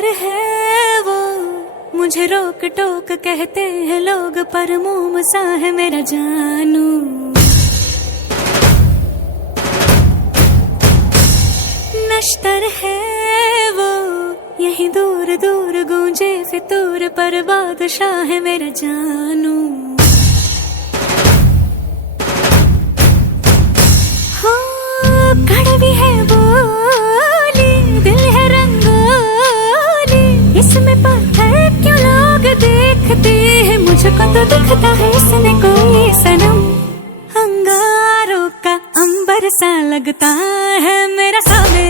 नश्तर है वो, मुझे रोक टोक कहते हैं लोग, पर मोम सा है मेरा जानू। नश्तर है वो, यही दूर दूर गूंजे फितूर, पर बादशाह है मेरा जानू। हो कड़वी है बोली, दिल है रंगोली, इसमें पत्थर क्यों लोग देखते हैं, मुझको तो दिखता है इसमें कोई सनम। अंगारों का अंबर सा लगता है मेरा सामने,